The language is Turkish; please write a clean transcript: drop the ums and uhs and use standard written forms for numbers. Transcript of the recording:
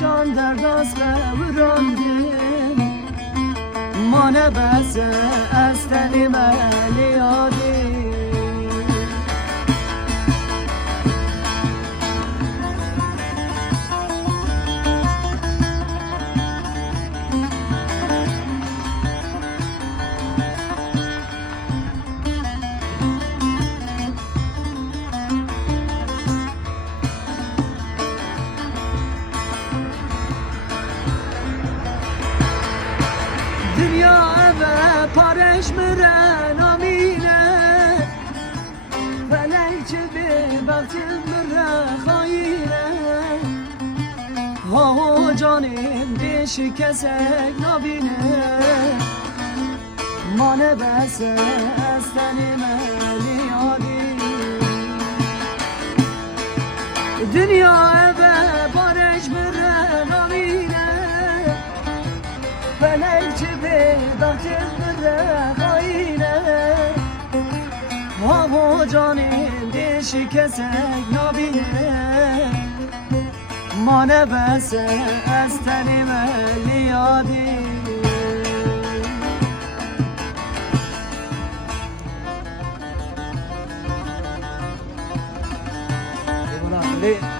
شان در دست براندیم ما نبس از تنیم لیادی dünya eve pareş mire namine felek çivi baktim mire hayine ha canim dişi kesek nabine mane bese estenime liyadi dünya eve pareş mire namine felek çivi baktim mire hayine ha canim dişi kesek nabine mane bese estenime liyadi Eyvallah.